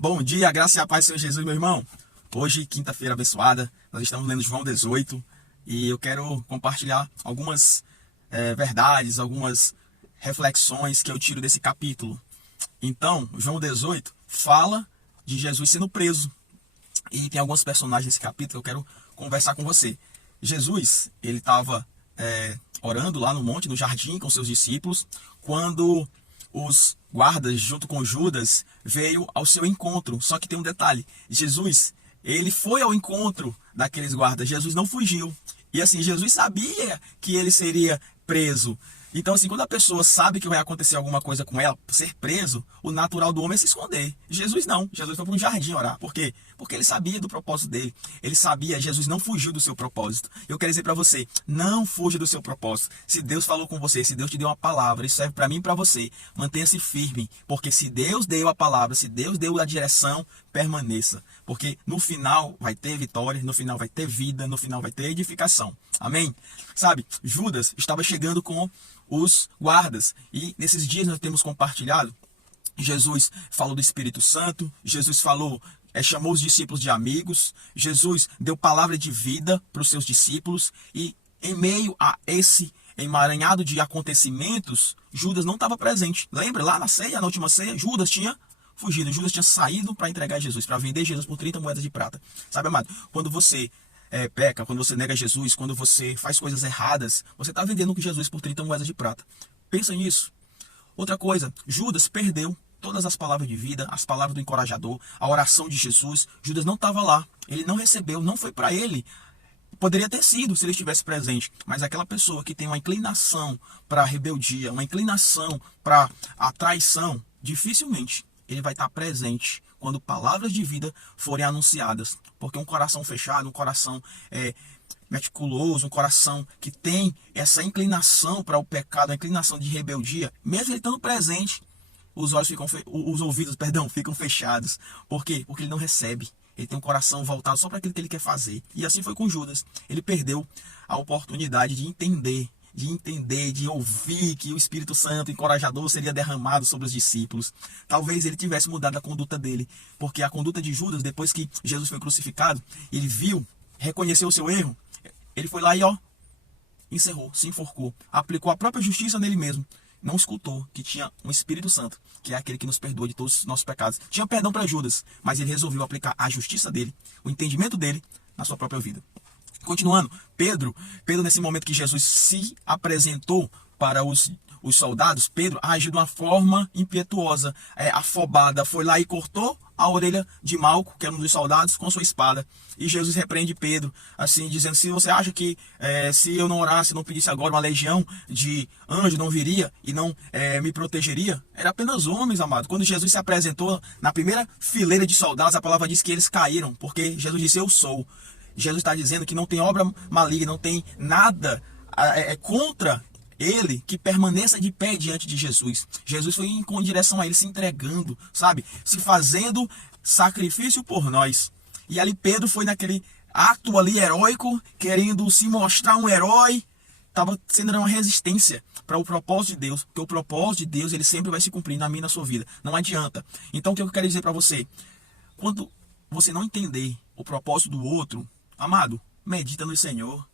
Bom dia, graça e a paz do Senhor Jesus, meu irmão. Hoje, quinta-feira abençoada, nós estamos lendo João 18 e eu quero compartilhar algumas verdades, algumas reflexões que eu tiro desse capítulo. Então, João 18 fala de Jesus sendo preso e tem alguns personagens nesse capítulo que eu quero conversar com você. Jesus, ele estava orando lá no monte, no jardim, com seus discípulos, quando os guardas, junto com Judas, veio ao seu encontro. Só que tem um detalhe: Jesus, ele foi ao encontro daqueles guardas. Jesus não fugiu. E assim, Jesus sabia que ele seria preso. Então assim, quando a pessoa sabe que vai acontecer alguma coisa com ela, ser preso, o natural do homem é se esconder. Jesus não. Jesus foi para um jardim orar. Por quê? Porque ele sabia do propósito dele. Ele sabia, Jesus não fugiu do seu propósito. Eu quero dizer para você, não fuja do seu propósito. Se Deus falou com você, se Deus te deu uma palavra, isso serve para mim e para você. Mantenha-se firme, porque se Deus deu a palavra, se Deus deu a direção, permaneça. Porque no final vai ter vitória, no final vai ter vida, no final vai ter edificação. Amém? Sabe, Judas estava chegando com os guardas. E nesses dias nós temos compartilhado, Jesus falou do Espírito Santo, Jesus falou, chamou os discípulos de amigos, Jesus deu palavra de vida para os seus discípulos, e em meio a esse emaranhado de acontecimentos, Judas não estava presente. Lembra lá na ceia, na última ceia, Judas tinha fugido, Judas tinha saído para entregar Jesus, para vender Jesus por 30 moedas de prata. Sabe, amado, quando você peca, quando você nega Jesus, quando você faz coisas erradas, você está vendendo com Jesus por 30 moedas de prata. Pensa nisso. Outra coisa, Judas perdeu todas as palavras de vida, as palavras do encorajador, a oração de Jesus. Judas não estava lá, ele não recebeu, não foi para ele. Poderia ter sido se ele estivesse presente, mas aquela pessoa que tem uma inclinação para a rebeldia, uma inclinação para a traição, dificilmente ele vai estar presente quando palavras de vida forem anunciadas. Porque um coração fechado, um coração meticuloso, um coração que tem essa inclinação para o pecado, a inclinação de rebeldia, mesmo ele estando presente, os ouvidos ficam fechados. Por quê? Porque ele não recebe. Ele tem um coração voltado só para aquilo que ele quer fazer. E assim foi com Judas. Ele perdeu a oportunidade de entender, de ouvir que o Espírito Santo encorajador seria derramado sobre os discípulos. Talvez ele tivesse mudado a conduta dele, porque a conduta de Judas, depois que Jesus foi crucificado, ele viu, reconheceu o seu erro, ele foi lá e encerrou, se enforcou, aplicou a própria justiça nele mesmo. Não escutou que tinha um Espírito Santo, que é aquele que nos perdoa de todos os nossos pecados. Tinha perdão para Judas, mas ele resolveu aplicar a justiça dele, o entendimento dele, na sua própria vida. Continuando, Pedro nesse momento que Jesus se apresentou para os soldados, Pedro agiu de uma forma impetuosa, afobada, foi lá e cortou a orelha de Malco, que era um dos soldados, com sua espada. E Jesus repreende Pedro, assim, dizendo: se você acha que se eu não orasse, não pedisse agora, uma legião de anjos não viria e não me protegeria? Era apenas homens, amado. Quando Jesus se apresentou na primeira fileira de soldados, a palavra diz que eles caíram, porque Jesus disse: eu sou. Jesus está dizendo que não tem obra maligna, não tem nada contra ele que permaneça de pé diante de Jesus. Jesus foi com direção a ele, se entregando, sabe? Se fazendo sacrifício por nós. E ali Pedro foi naquele ato ali heróico, querendo se mostrar um herói. Estava sendo uma resistência para o propósito de Deus. Porque o propósito de Deus, ele sempre vai se cumprir na minha e na sua vida. Não adianta. Então o que eu quero dizer para você? Quando você não entender o propósito do outro, amado, medita no Senhor.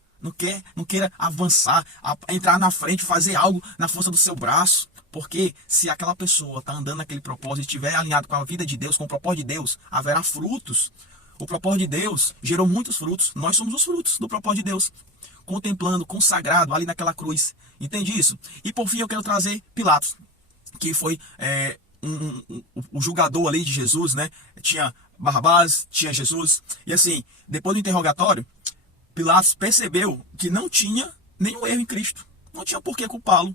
Não queira avançar, entrar na frente, fazer algo na força do seu braço. Porque se aquela pessoa está andando naquele propósito e estiver alinhado com a vida de Deus, com o propósito de Deus, haverá frutos. O propósito de Deus gerou muitos frutos. Nós somos os frutos do propósito de Deus. Contemplando, consagrado ali naquela cruz. Entende isso? E por fim eu quero trazer Pilatos, que foi o julgador ali de Jesus, né? Tinha Barrabás, tinha Jesus. E assim, depois do interrogatório, Pilatos percebeu que não tinha nenhum erro em Cristo. Não tinha por que culpá-lo.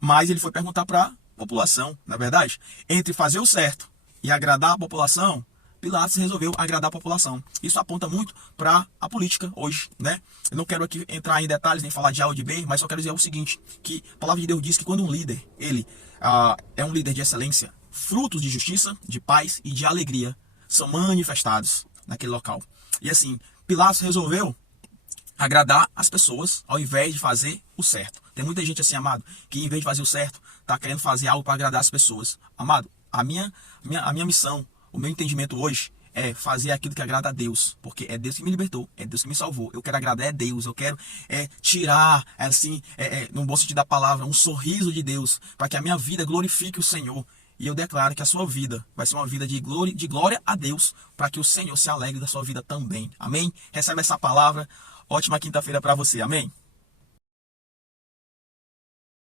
Mas ele foi perguntar para a população, na verdade. Entre fazer o certo e agradar a população, Pilatos resolveu agradar a população. Isso aponta muito para a política hoje, né? Eu não quero aqui entrar em detalhes, nem falar de A ou de B, mas só quero dizer o seguinte, que a palavra de Deus diz que quando um líder, ele é um líder de excelência, frutos de justiça, de paz e de alegria são manifestados naquele local. E assim, Pilatos resolveu agradar as pessoas ao invés de fazer o certo. Tem muita gente assim, amado, que em vez de fazer o certo, está querendo fazer algo para agradar as pessoas. Amado, a minha missão O meu entendimento hoje é fazer aquilo que agrada a Deus, porque é Deus que me libertou, é Deus que me salvou. Eu quero agradar a Deus, eu quero tirar, assim, no bom sentido da palavra, um sorriso de Deus, para que a minha vida glorifique o Senhor. E eu declaro que a sua vida vai ser uma vida de glória a Deus, para que o Senhor se alegre da sua vida também. Amém? Recebe essa palavra. Ótima quinta-feira para você. Amém?